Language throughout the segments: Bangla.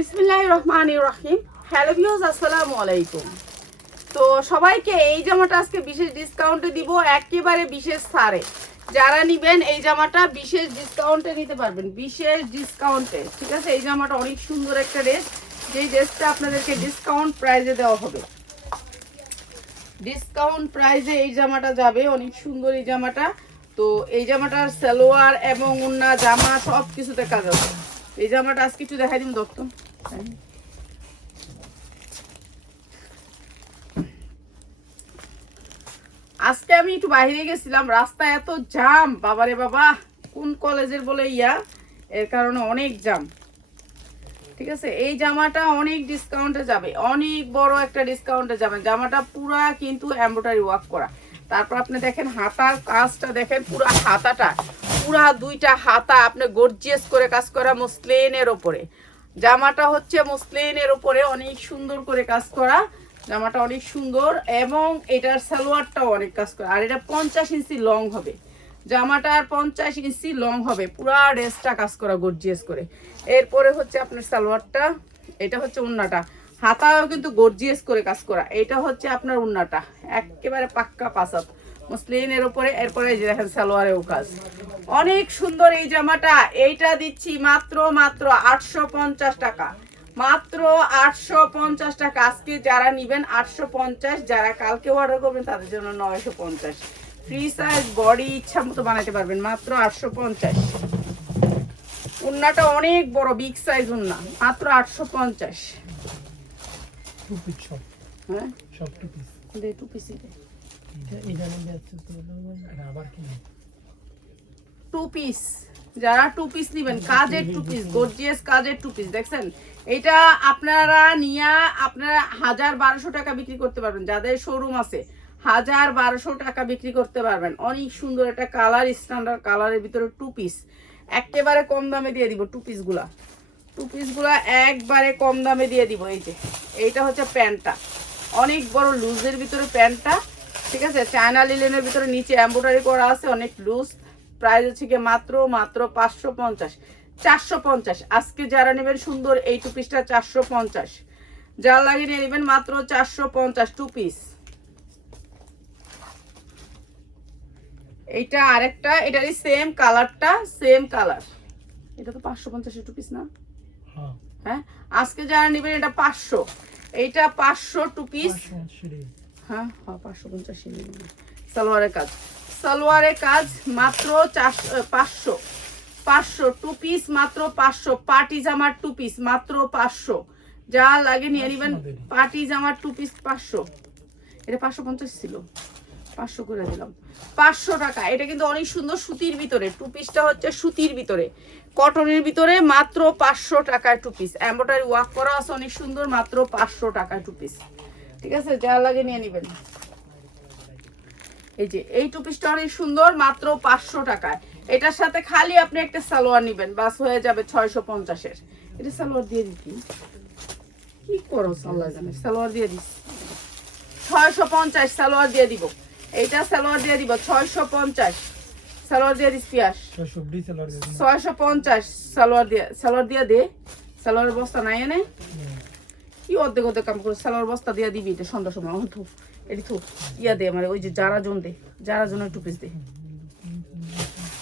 বিসমিল্লাহ রহমান রহিম হ্যালো ভিউজ আসসালামু আলাইকুম। তো সবাইকে এই জামাটা আজকে বিশেষ ডিসকাউন্টে দিব, একেবারে বিশেষ সারে যারা নিবেন এই জামাটা বিশেষ ডিসকাউন্টে নিতে পারবেন, বিশেষ ডিসকাউন্টে ঠিক আছে? এই জামাটা অনেক সুন্দর একটা ড্রেস যেই ড্রেসটা আপনাদেরকে ডিসকাউন্ট প্রাইজে দেওয়া হবে। ডিসকাউন্ট প্রাইজে এই জামাটা যাবে, অনেক সুন্দর এই জামাটা। তো এই জামাটার সালোয়ার এবং উন্না জামা সব কিছুতে কাজ আছে। এই জামাটা আজকে একটু দেখাই দিন, দত্ত। আজকে আমি একটু বাইরে গেছিলাম, রাস্তায় এত জাম বাবারে বাবা, কোন কলেজের বলে ইয়া? এর কারণে অনেক জাম ঠিক আছে? এই জামাটা অনেক ডিসকাউন্টে যাবে, অনেক বড় একটা ডিসকাউন্টে যাবে। জামাটা পুরা কিন্তু এমব্রয়ডারি ওয়ার্ক করা। তারপর আপনি দেখেন হাতার কাজটা, দেখেন পুরা হাতাটা, পুরা দুইটা হাতা আপনি গর্জিয়াস করে কাজ করা মুসলিনের ওপরে। জামাটা হচ্ছে মুসলিনের উপরে অনেক সুন্দর করে কাজ করা। জামাটা অনেক সুন্দর এবং এটার সালোয়ারটাও অনেক কাজ করা। আর এটা পঞ্চাশ ইঞ্চি লং হবে। জামাটার পঞ্চাশ ইঞ্চি লং হবে। পুরা ড্রেসটা কাজ করা গর্জিয়াস করে। এরপরে হচ্ছে আপনার সালোয়ারটা। এটা হচ্ছে উন্নাটা। হাতাও কিন্তু গর্জিয়াস করে কাজ করা। এটা হচ্ছে আপনার উন্নাটা। একেবারে পাক্কা পাসাত মুসলিনের উপরে। এরপরে দেখেন সালোয়ারেও কাজ। অনেক সুন্দর এই জামাটা। এইটা দিচ্ছি মাত্র মাত্র আটশো পঞ্চাশ টাকা। মাত্র আটশো পঞ্চাশ টাকা। আজকে যারা নিবেন আটশো পঞ্চাশ যারা কালকে অর্ডার করবেন তাদের জন্য নয়শো পঞ্চাশ। ফ্রি সাইজ বডি ইচ্ছা মতো বানাতে পারবেন। মাত্র আটশো পঞ্চাশ। উন্নাটা অনেক বড় বিগ সাইজ উন্না। মাত্র আটশো পঞ্চাশ। হ্যাঁ? সব টু পিস টু পিসি দে। এটার মধ্যে আছে তো আর আবার কি টু পিস যারা টু পিস নেবেন, কাজের টু পিস গর্জিয়াস কাজের টু পিস দেখছেন? এটা আপনারা নিয়ে আপনারা হাজার বারোশো টাকা বিক্রি করতে পারবেন। যাদের শোরুম আছে, হাজার বারোশো টাকা বিক্রি করতে পারবেন। অনেক সুন্দর একটা কালার স্ট্যান্ডার্ড কালারের ভিতরে টু পিস একেবারে কম দামে দিয়ে দিব টু পিসগুলা টু পিসগুলা একবারে কম দামে দিয়ে দিব, এই যে। এইটা হচ্ছে প্যান্টটা। অনেক বড় লুজের ভিতরে প্যান্টটা, ঠিক আছে? চায়না লিলেনের ভিতরে নিচে এম্ব্রয়ডারি করা আছে, অনেক লুজ প্রাইস হচ্ছে গিয়ে মাত্র মাত্র পাঁচশো পঞ্চাশ চারশো পঞ্চাশ। আজকে যারা নেবেন সুন্দর এই টু পিসটা চারশো পঞ্চাশ। যারা লাগিয়ে নিয়ে নেবেন মাত্র চারশো পঞ্চাশ টু পিস এইটা আরেকটা এটারই সেম কালারটা সেম কালার এটা তো পাঁচশো পঞ্চাশ টু পিস না? হ্যাঁ। হ্যাঁ? আজকে যারা নেবেন এটা পাঁচশো। এইটা পাঁচশো টু পিস হ্যাঁ হ্যাঁ পাঁচশো পঞ্চাশ সালোয়ারের কাজ। সালোয়ারের কাজ মাত্র চারশো পাঁচশো। পাঁচশো টু পিস মাত্র পাঁচশো। পার্টি জামার টু পিস মাত্র পাঁচশো। যা লাগে নিয়ে নেবেন পার্টি জামার টু পিস পাঁচশো। এটা পাঁচশো পঞ্চাশ ছিল। পাঁচশো করে দিলাম। পাঁচশো টাকা। এটা কিন্তু অনেক সুন্দর সুতির ভিতরে। টু পিসটা হচ্ছে সুতির ভিতরে। কটনের ভিতরে মাত্র পাঁচশো টাকায় টু পিস এম্ব্রয়ডারি ওয়ার্ক করা আছে অনেক সুন্দর। মাত্র পাঁচশো টাকায় টু পিস ঠিক আছে? যা লাগে নিয়ে নেবেন। এই যে এই টু পিসটা অনেক সুন্দর মাত্র পাঁচশো টাকায়। এটার সাথে খালি আপনি একটা সালোয়ার নেবেন বাস হয়ে যাবে ছয়শো পঞ্চাশের। এটা সালোয়ার দিয়ে দিচ্ছি কি? করো সালোয়ার জানে? সালোয়ার দিয়ে দিস। ছয়শো পঞ্চাশ সালোয়ার দিয়ে দিব। এইটা সালোয়ার দিয়ে দিব ছয়শো পঞ্চাশ। সালোয়ার দিয়ে দিস পিয়াস ছয়শো পঞ্চাশ সালোয়ার দিয়ে সালোয়ার দিয়ে দে। সালোয়ারের বস্তা নাই এনে? কি অর্ধেক অর্ধেক কাম করে সালোয়ার বস্তা দিয়ে দিবি এটা সন্ধ্যার সময় আমার এটি ইয়া দে আমার, ওই যে যারা জন দে যারা জন একটু পিস দে।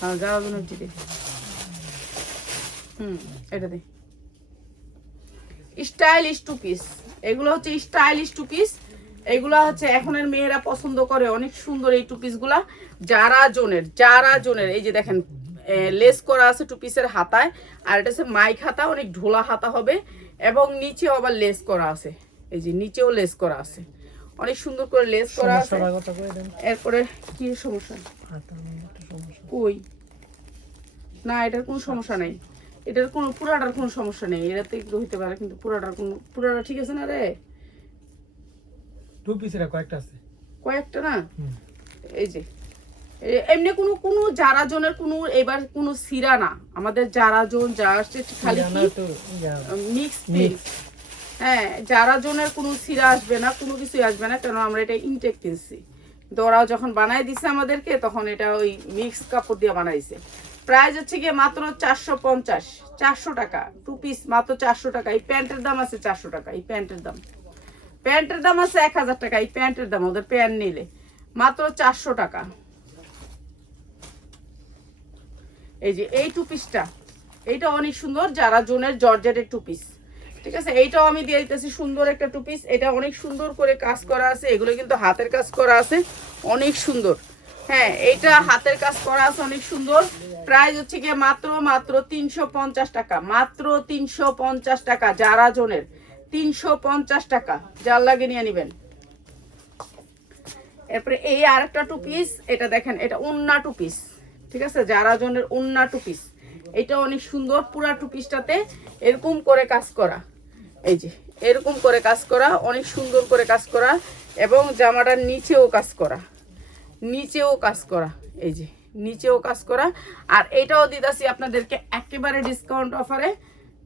হ্যাঁ যারা জন একটু দে। হুম, এটা দে। স্টাইলিশ টু পিস এগুলো হচ্ছে স্টাইলিশ টু পিস এগুলো হচ্ছে এখনের মেয়েরা পছন্দ করে অনেক সুন্দর এই টু পিসগুলা যারা জনের যারা জনের, এই যে দেখেন লেস করা আছে টু পিসের হাতায়, আর এটা হচ্ছে মাইক হাতা, অনেক ঢোলা হাতা হবে, এবং নিচেও আবার লেস করা আছে, এই যে নিচেও লেস করা আছে। অনেক সুন্দর করে লেস করা আছে। এরপরে কি সমস্যা? কই? না এটার কোনো সমস্যা নেই। এটার কোনো পুরাটার কোনো সমস্যা নেই। এটাতে হইতে পারে কিন্তু পুরাটার কোনো পুরাটা ঠিক আছে না রে? টু পিসের কয়েকটা আছে। কয়েকটা না? এই যে এমনি কোনো কোনো যারা জনের কোনো এবার কোনো সিরা না। আমাদের যারা জন যা আসছে খালি মিক্স পিস হ্যাঁ যারা জনের কোনো সিরা আসবে না, কোনো কিছুই আসবে না কেন আমরা এটা ইনটেক কিনছি। ওরাও যখন বানাই দিছে আমাদেরকে, তখন এটা ওই মিক্স কাপড় দিয়ে বানাইছে। প্রাইস হচ্ছে গিয়ে মাত্র চারশো পঞ্চাশ, চারশো টাকা টু পিস মাত্র চারশো টাকা। এই প্যান্টের দাম আছে চারশো টাকা, এই প্যান্টের দাম। প্যান্টের দাম আছে এক হাজার টাকা, এই প্যান্টের দাম, ওদের প্যান্ট নিলে। মাত্র চারশো টাকা। এই যে এই টু পিসটা এইটা অনেক সুন্দর, যারা জোনের জর্জেটের টু পিস ঠিক আছে? এইটাও আমি দিয়ে দিতেছি। সুন্দর একটা টু পিস এটা অনেক সুন্দর করে কাজ করা আছে। এগুলো কিন্তু হাতের কাজ করা আছে। অনেক সুন্দর। হ্যাঁ এইটা হাতের কাজ করা আছে। অনেক সুন্দর। প্রাইস হচ্ছে গিয়ে মাত্র মাত্র তিনশো পঞ্চাশ টাকা। মাত্র তিনশো পঞ্চাশ টাকা যারা জনের। তিনশো পঞ্চাশ টাকা। যার লাগে নিয়ে নেবেন। এরপরে এই আরেকটা টু পিস এটা দেখেন, এটা উন্না টু পিস ঠিক আছে? যারা জনের উন্না টু পিস এটা অনেক সুন্দর পুরা টু পিসটাতে এরকম করে কাজ করা। এই যে এরকম করে কাজ করা অনেক সুন্দর করে কাজ করা এবং জামাটার নিচেও কাজ করা। নিচেও কাজ করা এই যে নিচেও কাজ করা। আর এটাও দিতেছি আপনাদেরকে একেবারে ডিসকাউন্ট অফারে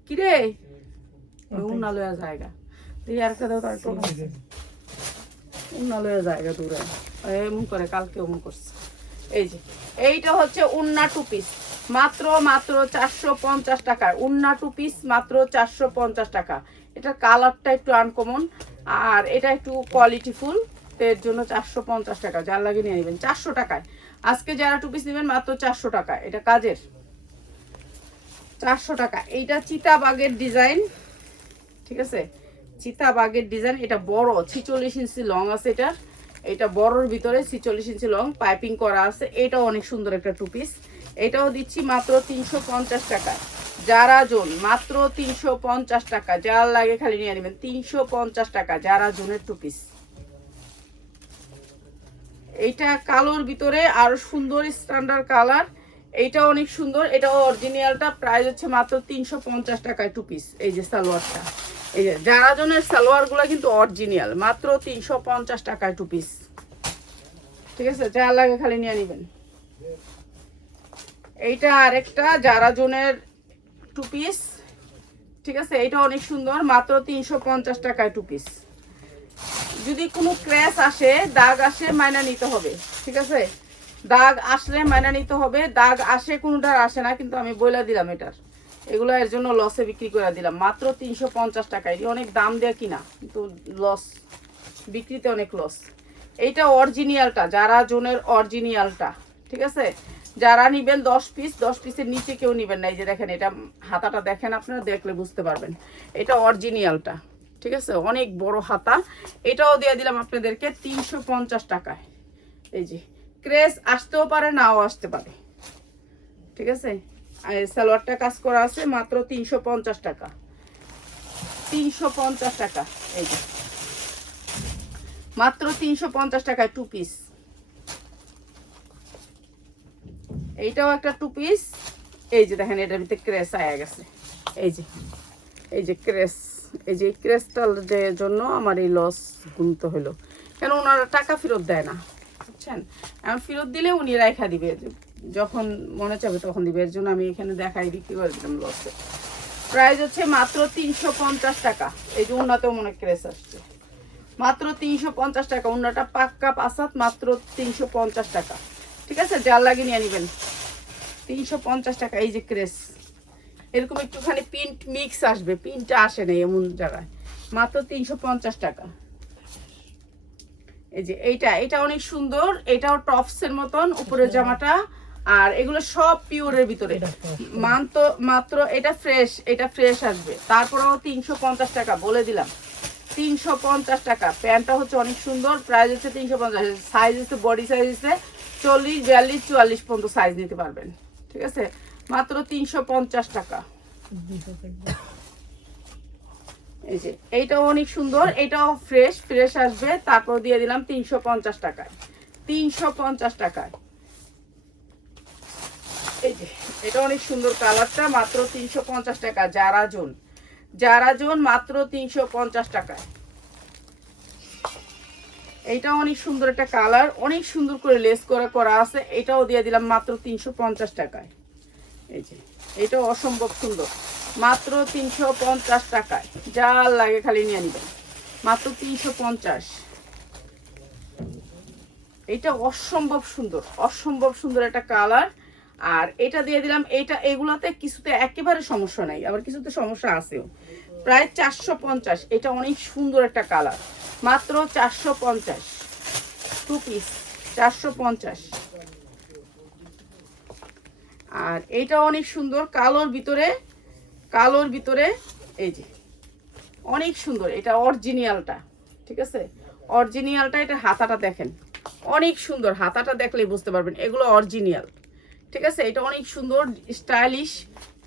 কিরে উন্না লয়া জায়গা। তুই আর আরেকটা জায়গা দূরে। এমন করে কালকে এমন করছে। এই যে এইটা হচ্ছে উন্না টু পিস মাত্র মাত্র চারশো পঞ্চাশ টাকায় উন্না টু পিস মাত্র চারশো পঞ্চাশ টাকা। এটার কালারটা একটু আনকমন আর এটা একটু কোয়ালিটিফুল এর জন্য চারশো পঞ্চাশ টাকা। যার লাগে নিয়ে নেবেন। চারশো টাকায়। আজকে যারা টু পিস নেবেন, মাত্র চারশো টাকা। এটা কাজের। চারশো টাকা। এইটা চিতাবাগের ডিজাইন ঠিক আছে? চিতাবাগের ডিজাইন এটা বড়, ছিচল্লিশ ইঞ্চি লং আছে এটা। এটা বড়র ভিতরে ছিচল্লিশ ইঞ্চি লং পাইপিং করা আছে। এটাও অনেক সুন্দর একটা টু পিস এটাও দিচ্ছি মাত্র তিনশো পঞ্চাশ টাকা। যারা জোন, মাত্র তিনশো পঞ্চাশ টাকা। যার লাগে খালি নিয়ে নেবেন। তিনশো পঞ্চাশ টাকা যারা জোনের টু পিস এইটা কালোর ভিতরে আরও সুন্দর স্ট্যান্ডার্ড কালার এইটা অনেক সুন্দর। এটা অরিজিনালটা প্রাইস হচ্ছে মাত্র তিনশো পঞ্চাশ টাকায় টু পিস এই যে সালোয়ারটা। এই যে যারা জনের সালোয়ারগুলো কিন্তু অরিজিনাল মাত্র তিনশো পঞ্চাশ টাকায় টু পিস ঠিক আছে? যা লাগে খালি নিয়ে নেবেন। এইটা আরেকটা, যারা জনের টু পিস ঠিক আছে? এটা অনেক সুন্দর, মাত্র তিনশো পঞ্চাশ টাকায় টু পিস যদি কোনো ক্র্যাশ আসে, দাগ আসে, মাইনা নিতে হবে, ঠিক আছে? দাগ আসলে মাইনা নিতে হবে, দাগ আসে কোনোটার আসে না, কিন্তু আমি বইলা দিলাম এটার। এগুলো এর জন্য লসে বিক্রি করে দিলাম, মাত্র তিনশো পঞ্চাশ টাকা এটি অনেক দাম দেয়া কিনা, কিন্তু লস বিক্রিতে অনেক লস এইটা অরিজিনিয়ালটা যারা জোনের অরিজিনালটা ঠিক আছে? যারা নিবেন দশ পিস দশ পিসের নিচে কেউ নিবেন না। এই যে দেখেন, এটা হাতাটা দেখেন আপনারা, দেখলে বুঝতে পারবেন। এটা অরিজিনালটা ঠিক আছে? অনেক বড় হাতা। এটাও দিয়ে দিলাম আপনাদেরকে তিনশো পঞ্চাশ টাকায়। এই যে, ক্রেস আসতেও পারে, নাও আসতে পারে। ঠিক আছে? সালোয়ারটা কাজ করা আছে মাত্র তিনশো পঞ্চাশ টাকা। তিনশো পঞ্চাশ টাকা, এই যে। মাত্র তিনশো পঞ্চাশ টাকায় টু পিস এইটাও একটা টু পিস এই যে দেখেন, এটার ভিতরে ক্রেস আয়া গেছে। এই যে এই যে ক্রেস এই যে ক্রেসটার যে জন্য আমার এই লস গুনতে হলো কেন ওনারা টাকা ফেরত দেয় না, বুঝছেন? এখন ফেরত দিলে উনি রেখা দিবে। যখন মনে চাবে তখন দিবে। এর জন্য আমি এখানে দেখাই, বিক্রি করে দিলাম লসে প্রাইস হচ্ছে মাত্র তিনশো পঞ্চাশ টাকা। এই যে উন্নাতেও মনে ক্রেস আসছে। মাত্র তিনশো পঞ্চাশ টাকা। উন্নাটা পাক্কা পাসাত মাত্র তিনশো পঞ্চাশ টাকা। ঠিক আছে? জাল লাগিয়ে নিয়ে নেবেন। তিনশো পঞ্চাশ টাকা এই যে ক্রেস। এরকম একটুখানি প্রিন্ট মিক্স আসবে প্রিন্টটা আসে না এমন জায়গায়। মাত্র তিনশো পঞ্চাশ টাকা। এই যে এইটা এটা অনেক সুন্দর এটাও টপসের মতন উপরের জামাটা। আর এগুলো সব পিওরের ভিতরে। মাত্র মাত্র এটা ফ্রেশ এটা ফ্রেশ আসবে। তারপরেও তিনশো পঞ্চাশ টাকা বলে দিলাম। তিনশো পঞ্চাশ টাকা। প্যান্টটা হচ্ছে অনেক সুন্দর প্রাইস হচ্ছে তিনশো পঞ্চাশ। সাইজ হচ্ছে বডি সাইজ হচ্ছে চল্লিশ বিয়াল্লিশ চুয়াল্লিশ পর্যন্ত সাইজ নিতে পারবেন। ঠিক আছে? মাত্র তিনশো পঞ্চাশ টাকা। এই যে, এইটাও অনেক সুন্দর ফ্রেশ ফ্রেশ আসবে। তারপর দিয়ে দিলাম তিনশো পঞ্চাশ টাকায়। তিনশো পঞ্চাশ টাকায়। এই যে, এটা অনেক সুন্দর কালারটা, মাত্র তিনশো পঞ্চাশ টাকা, যারা জোন। যারা জোন, মাত্র তিনশো পঞ্চাশ টাকায়। এইটা অনেক সুন্দর একটা কালার, অনেক সুন্দর করে লেস করে করা আছে। এটাও দিয়ে দিলাম মাত্র তিনশো পঞ্চাশ টাকায়। এই যে, এটাও অসম্ভব সুন্দর। মাত্র তিনশো পঞ্চাশ টাকায়। যা লাগে খালি নিয়ে নেবেন। মাত্র তিনশো পঞ্চাশ। এটা অসম্ভব সুন্দর অসম্ভব সুন্দর একটা কালার। আর এটা দিয়ে দিলাম এইটা এগুলাতে কিছুতে একেবারে সমস্যা নাই, আবার কিছুতে সমস্যা আছেও। প্রায় চারশো পঞ্চাশ, এটা অনেক সুন্দর একটা কালার। মাত্র চারশো পঞ্চাশ। টু পিস চারশো পঞ্চাশ। আর এইটা অনেক সুন্দর, কালোর ভিতরে কালোর ভিতরে, এই যে, অনেক সুন্দর, এটা অরিজিনালটা ঠিক আছে? অরিজিনালটা এটা হাতাটা দেখেন, অনেক সুন্দর, হাতাটা দেখলেই বুঝতে পারবেন, এগুলো অরিজিনাল ঠিক আছে? এটা অনেক সুন্দর স্টাইলিশ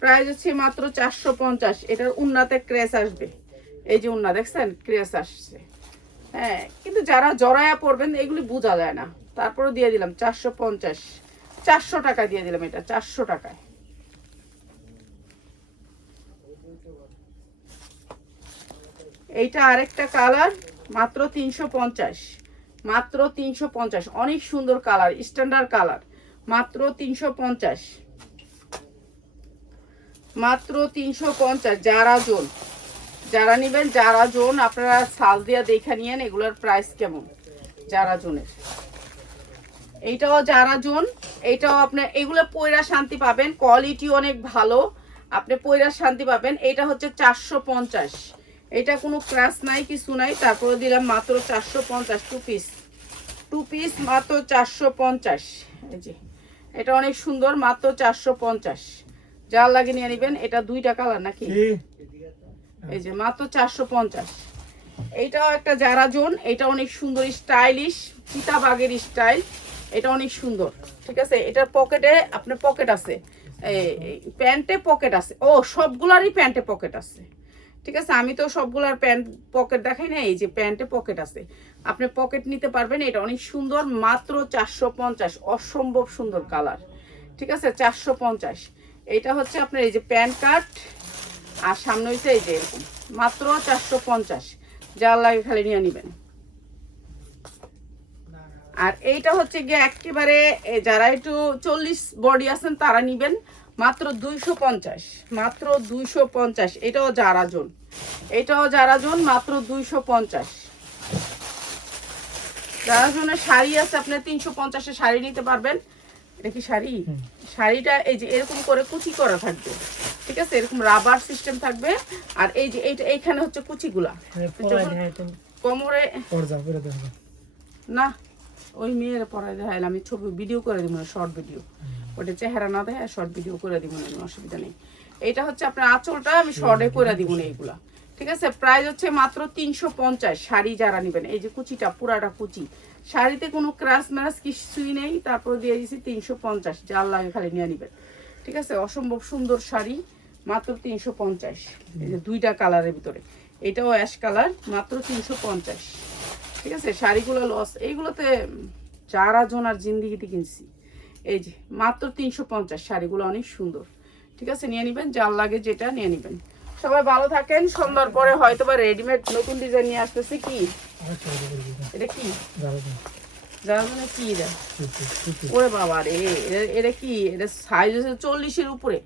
প্রাইস হচ্ছে মাত্র চারশো পঞ্চাশ। এটার উন্নাতে ক্রেস আসবে, এই যে উন্না, দেখছেন? ক্রেস আসছে। হ্যাঁ কিন্তু যারা জড়ায়া পড়বেন, এগুলি বোঝা যায় না। তারপরে দিয়ে দিলাম চারশো পঞ্চাশ। চারশো টাকা দিয়ে দিলাম এটা, চারশো টাকায়। এইটা আরেকটা কালার, মাত্র তিনশো পঞ্চাশ। মাত্র তিনশো পঞ্চাশ। অনেক সুন্দর কালার, স্ট্যান্ডার্ড কালার। মাত্র তিনশো পঞ্চাশ। মাত্র তিনশো পঞ্চাশ, যারা জোন যারা নেবেন, যারা জোন, আপনারা সাল দিয়া দেখে নিয়েন এগুলোর প্রাইস কেমন, যারা জোনের। এইটাও যারা জোন, এইটাও আপনার এগুলো পয়রা শান্তি পাবেন কোয়ালিটি অনেক ভালো, আপনি পয়রা শান্তি পাবেন। এটা হচ্ছে চারশো পঞ্চাশ। এটা কোনো ক্রাশ নাই, কিছু নাই, তারপরে দিলাম মাত্র চারশো পঞ্চাশ টু পিস টু পিস মাত্র চারশো পঞ্চাশ। এই যে, এটা অনেক সুন্দর, মাত্র চারশো পঞ্চাশ। যার লাগে নিয়ে নেবেন, এটা দুইটা কালার নাকি? এই যে মাত্র চারশো পঞ্চাশ। এইটাও একটা জারা জোন, এটা অনেক সুন্দর স্টাইলিশ, চিতাবাগের স্টাইল, এটা অনেক সুন্দর, ঠিক আছে? এটার পকেটে আপনার পকেট আছে প্যান্টে পকেট আছে, ও, সবগুলারই প্যান্টে পকেট আছে, ঠিক আছে? আমি তো সবগুলার প্যান্ট, পকেট দেখাই না এই যে প্যান্টে পকেট আছে। আপনি পকেট নিতে পারবেন, এটা অনেক সুন্দর, মাত্র চারশো পঞ্চাশ, অসম্ভব সুন্দর কালার, ঠিক আছে? চারশো পঞ্চাশ। এটা হচ্ছে আপনার এই যে প্যান্ট কার্ড আর সামনে হইছে এই যে এরকম। মাত্র চারশো পঞ্চাশ। যার লাগে খালি নিয়ে নেবেন। আর এইটা হচ্ছে গিয়ে একেবারে যারা একটু চল্লিশ বডি আছেন তারা নিবেন মাত্র দুইশো পঞ্চাশ। মাত্র দুইশো পঞ্চাশ। এটাও যারা জন। এটাও যারা জন, মাত্র দুইশো পঞ্চাশ। যারা জনের শাড়ি আছে, আপনি তিনশো পঞ্চাশে শাড়ি নিতে পারবেন। এটা কি শাড়ি? শাড়িটা এই যে এরকম করে কুচি করা থাকবে। ঠিক আছে? এরকম রাবার সিস্টেম থাকবে। আর এই যে এইটা এইখানে হচ্ছে কুচিগুলা। পড়াই কোমরে না ওই মেয়ের পড়ায় দেখাইলে আমি ছবি ভিডিও করে দিব না শর্ট ভিডিও ওটা চেহারা না দেখায় শর্ট ভিডিও করে দিব না অসুবিধা নেই। এটা হচ্ছে আপনার আঁচলটা আমি শর্টে করে দিব না এইগুলা। ঠিক আছে? প্রাইস হচ্ছে মাত্র তিনশো পঞ্চাশ শাড়ি যারা নেবেন। এই যে কুচিটা পুরাটা কুচি। শাড়িতে কোনো ক্রাশ ম্যারাস কিছুই নেই, তারপর দিয়ে দিয়েছি তিনশো পঞ্চাশ যার লাগে খালি নিয়ে নেবেন। ঠিক আছে? অসম্ভব সুন্দর শাড়ি, মাত্র তিনশো পঞ্চাশ। দুইটা কালারের ভিতরে। এটাও অ্যাশ কালার, মাত্র তিনশো পঞ্চাশ। ঠিক আছে? শাড়িগুলো লস এইগুলোতে চারা জোনার জিন্দিগিতে কিনছি, এই যে মাত্র তিনশো পঞ্চাশ, শাড়িগুলো অনেক সুন্দর। ঠিক আছে? নিয়ে নেবেন যার লাগে যেটা নিয়ে নেবেন। সবাই ভালো থাকেন, সন্ধ্যার পরে হয়তো বা রেডিমেড নতুন ডিজাইন নিয়ে আসতেছে কি? আর ছবি করে দিবেন এটা কি? যারা তো যারা জন্য কি এটা? টুপি টুপি ওরে বাবা রে এটা- এটা কি? এটা সাইজ হচ্ছে চল্লিশের উপরে।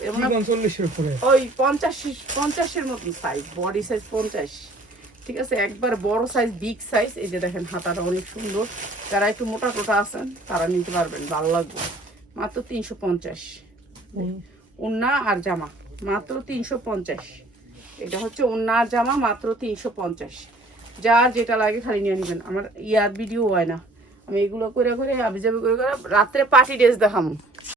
এর চল্লিশের উপরে। ওই পঞ্চাশ পঞ্চাশের মতন সাইজ বডি সাইজ পঞ্চাশ। ঠিক আছে একবার বড় সাইজ বিগ সাইজ এই যে দেখেন হাতাটা অনেক সুন্দর। যারা একটু মোটা টোটা আছেন তারা নিতে পারবেন ভালো লাগবে। মাত্র তিনশো পঞ্চাশ। উন্না আর জামা মাত্র তিনশো পঞ্চাশ। এটা হচ্ছে উন্না আর জামা মাত্র তিনশো পঞ্চাশ। যার যেটা লাগে খালি নিয়ে নেবেন। আমার ইয়ার ভিডিও হয় না। আমি এগুলো করে করে আবি যাবি করে করে রাত্রে পার্টি ড্রেস দেখাম।